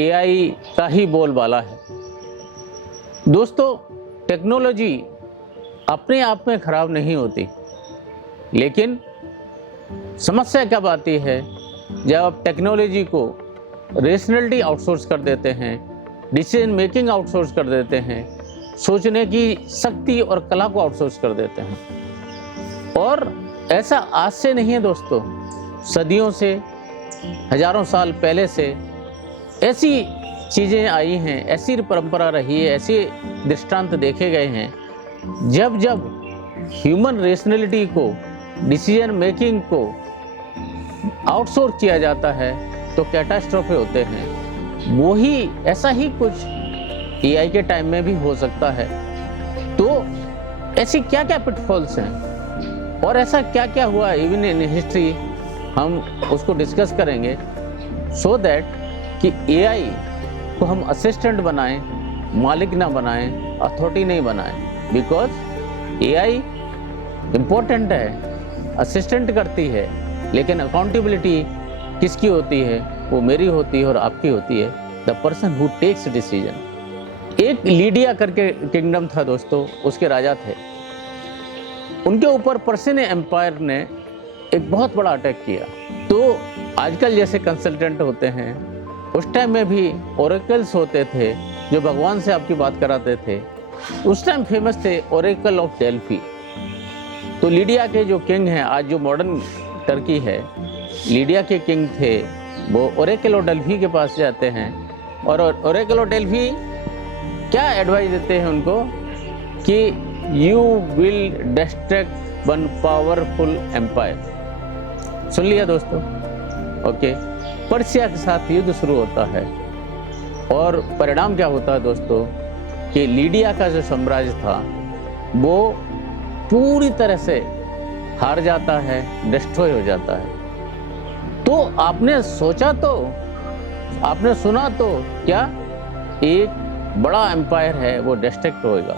AI का ही बोलबाला है। दोस्तों, टेक्नोलॉजी अपने आप में खराब नहीं होती, लेकिन समस्या कब आती है जब आप टेक्नोलॉजी को रेशनलिटी आउटसोर्स कर देते हैं, डिसीजन मेकिंग आउटसोर्स कर देते हैं, सोचने की शक्ति और कला को आउटसोर्स कर देते हैं। और ऐसा आज से नहीं है दोस्तों, सदियों से, हजारों साल पहले से ऐसी चीज़ें आई हैं, ऐसी परंपरा रही है, ऐसे दृष्टांत देखे गए हैं। जब जब ह्यूमन रेशनलिटी को, डिसीजन मेकिंग को आउटसोर्स किया जाता है तो कैटास्ट्रोफे होते हैं। वही ऐसा ही कुछ एआई के टाइम में भी हो सकता है। तो ऐसी क्या क्या पिटफॉल्स हैं और ऐसा क्या क्या हुआ इवन इन हिस्ट्री, हम उसको डिस्कस करेंगे सो दैट कि एआई को हम असिस्टेंट बनाएं, मालिक ना बनाएं, अथॉरिटी नहीं बनाएं। बिकॉज एआई इम्पोर्टेंट है, असिस्टेंट करती है, लेकिन अकाउंटेबिलिटी किसकी होती है? वो मेरी होती है और आपकी होती है, the person who takes decision. एक लीडिया करके किंगडम था दोस्तों, उसके राजा थे। उनके ऊपर पर्शियन एम्पायर ने एक बहुत बड़ा अटैक किया। तो आजकल जैसे कंसल्टेंट होते हैं, उस टाइम में भी ओरेकल्स होते थे जो भगवान से आपकी बात कराते थे। उस टाइम फेमस थे ओरेकल ऑफ डेल्फी। तो लीडिया के जो किंग हैं, आज जो मॉडर्न टर्की है, लीडिया के किंग थे, वो ओरेकल ऑफ डेल्फी के पास जाते हैं और ओरेकल ऑफ डेल्फी क्या एडवाइस देते हैं उनको कि you will distract one powerful empire. सुन लिया दोस्तों? ओके। पर्शिया के साथ युद्ध शुरू होता है और परिणाम क्या होता है दोस्तों कि लीडिया का जो साम्राज्य था वो पूरी तरह से हार जाता है, डिस्ट्रॉय हो जाता है। तो आपने सोचा तो, आपने सुना तो, क्या एक बड़ा एम्पायर है वो डिस्ट्रैक्ट होएगा।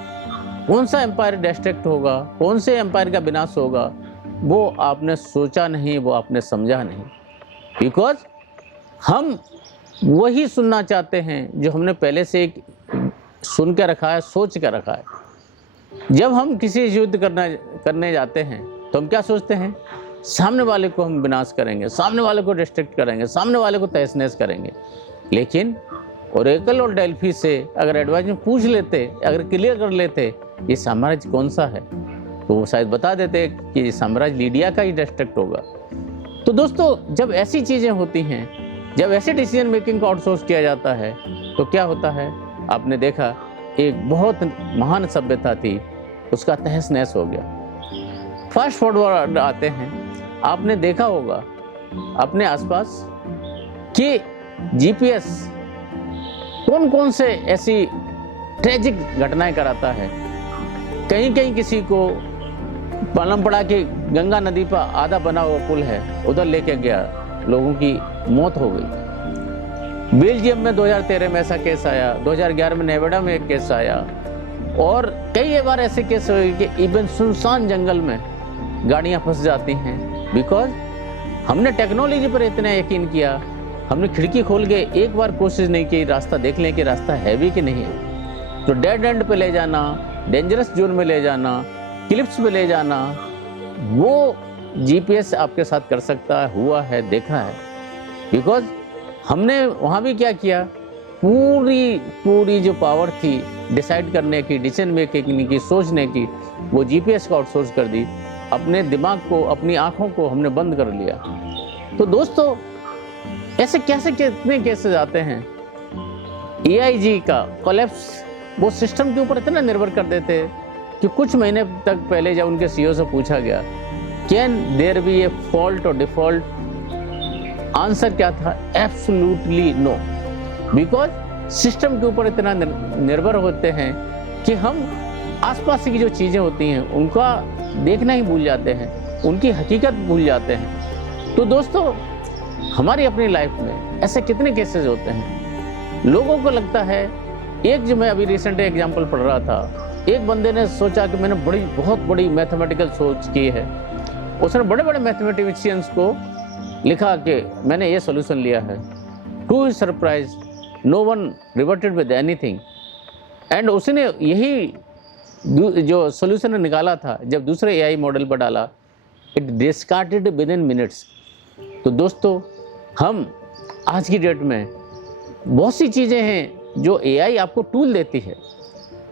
कौन सा एम्पायर डिस्ट्रैक्ट होगा, कौन से एम्पायर का विनाश होगा, वो आपने सोचा नहीं, वो आपने समझा नहीं। बिकॉज हम वही सुनना चाहते हैं जो हमने पहले से एक सुन के रखा है, सोच के रखा है। जब हम किसी युद्ध करने जाते हैं तो हम क्या सोचते हैं? सामने वाले को हम विनाश करेंगे, सामने वाले को डिस्ट्रैक्ट करेंगे, सामने वाले को तहस नहस करेंगे। लेकिन ओरेकल और डेल्फी से अगर एडवाइस में पूछ लेते, अगर क्लियर कर लेते ये साम्राज्य कौन सा है, तो वो शायद बता देते कि ये साम्राज्य लीडिया का ही डिस्ट्रैक्ट होगा। तो दोस्तों, जब ऐसी चीज़ें होती हैं, जब ऐसे डिसीजन मेकिंग को आउटसोर्स किया जाता है तो क्या होता है? आपने देखा एक बहुत महान सभ्यता थी, उसका तहस नहस हो गया। फास्ट फॉरवर्ड आते हैं, आपने देखा होगा अपने आसपास कि जीपीएस कौन कौन से ऐसी ट्रेजिक घटनाएं कराता है। कहीं कहीं किसी को मालूम पड़ा कि गंगा नदी पर आधा बना हुआ पुल है, उधर लेके गया, लोगों की मौत हो गई। बेल्जियम में 2013 में ऐसा केस आया, 2011 में नेवाडा में एक केस आया, और कई बार ऐसे केस हुए कि इवन सुनसान जंगल में गाड़ियां फंस जाती हैं। बिकॉज हमने टेक्नोलॉजी पर इतना यकीन किया, हमने खिड़की खोल के एक बार कोशिश नहीं की रास्ता देख लें कि रास्ता है भी कि नहीं है। तो डेड एंड पे ले जाना, डेंजरस जोन में ले जाना, क्लिप्स पे ले जाना, वो जीपीएस आपके साथ कर सकता है, हुआ है, देखा है। बिकॉज हमने वहाँ भी क्या किया, पूरी जो पावर थी डिसाइड करने की, डिसीजन मेकिंग की, सोचने की, वो जीपीएस को आउटसोर्स कर दी। अपने दिमाग को, अपनी आंखों को हमने बंद कर लिया। तो दोस्तों, ऐसे कैसे कितने केसेस आते हैं। एआईजी का कोलैप्स वो सिस्टम के ऊपर इतना निर्भर कर देते कि कुछ महीने तक पहले जब उनके सीईओ से पूछा गया can there be a fault or default, answer क्या था? Absolutely no. बिकॉज सिस्टम के ऊपर इतना निर्भर होते हैं कि हम आसपास की जो चीज़ें होती हैं उनका देखना ही भूल जाते हैं, उनकी हकीकत भूल जाते हैं। तो दोस्तों, हमारी अपनी लाइफ में ऐसे कितने केसेस होते हैं। लोगों को लगता है, एक जो मैं अभी रिसेंट एग्जांपल पढ़ रहा था, एक बंदे ने सोचा कि मैंने बहुत बड़ी मैथमेटिकल सोच की है। उसने बड़े बड़े मैथमेटिशियंस को लिखा कि मैंने ये सॉल्यूशन लिया है। To his surprise no one reverted with anything. And उसने यही जो सोल्यूशन निकाला था, जब दूसरे एआई मॉडल पर डाला, इट डिस्कार्टेड विद इन मिनट्स। तो दोस्तों, हम आज की डेट में बहुत सी चीज़ें हैं जो एआई आपको टूल देती है,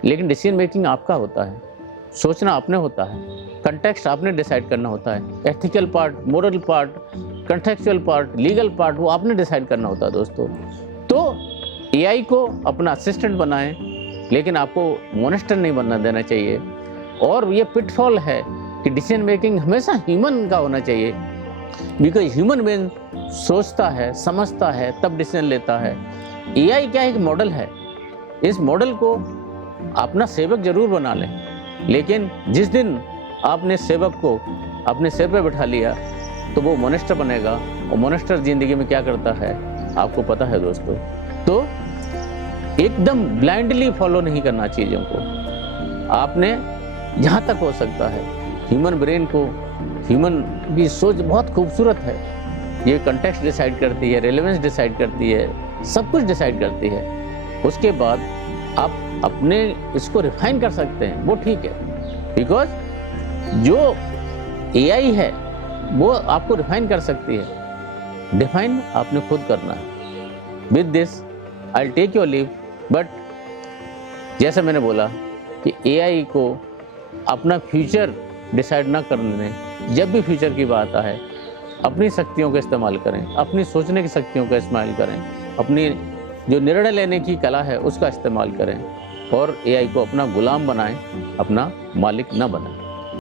लेकिन डिसीजन मेकिंग आपका होता है, सोचना आपने होता है, कंटेक्स्ट आपने डिसाइड करना होता है, ethical part, moral part, contextual part, legal part, वो आपने डिसाइड करना होता है दोस्तों। तो एआई को अपना असिस्टेंट बनाएं, लेकिन आपको मोनेस्टर नहीं बनना देना चाहिए। और ये पिटफॉल है कि डिसीजन मेकिंग हमेशा ह्यूमन का होना चाहिए, बिकॉज ह्यूमन बीइंग सोचता है, समझता है, तब डिसीजन लेता है। एआई क्या एक मॉडल है, इस मॉडल को अपना सेवक जरूर बना लें, लेकिन जिस दिन आपने सेवक को अपने सिर पे बिठा लिया तो वो मोनेस्टर बनेगा। और मोनेस्टर जिंदगी में क्या करता है आपको पता है दोस्तों। तो एकदम ब्लाइंडली फॉलो नहीं करना चीज़ों को। आपने जहाँ तक हो सकता है ह्यूमन ब्रेन को, ह्यूमन की सोच बहुत खूबसूरत है, ये कंटेक्स्ट डिसाइड करती है, रेलेवेंस डिसाइड करती है, सब कुछ डिसाइड करती है। उसके बाद आप अपने इसको रिफाइन कर सकते हैं, वो ठीक है, बिकॉज जो एआई है वो आपको रिफाइन कर सकती है, डिफाइन आपने खुद करना है। With this I will take your leave, but जैसे मैंने बोला कि एआई को अपना फ्यूचर डिसाइड ना करने दें। जब भी फ्यूचर की बात आए, अपनी शक्तियों का इस्तेमाल करें, अपनी सोचने की शक्तियों का इस्तेमाल करें, अपनी जो निर्णय लेने की कला है उसका इस्तेमाल करें, और एआई को अपना गुलाम बनाएं, अपना मालिक ना बनाएं।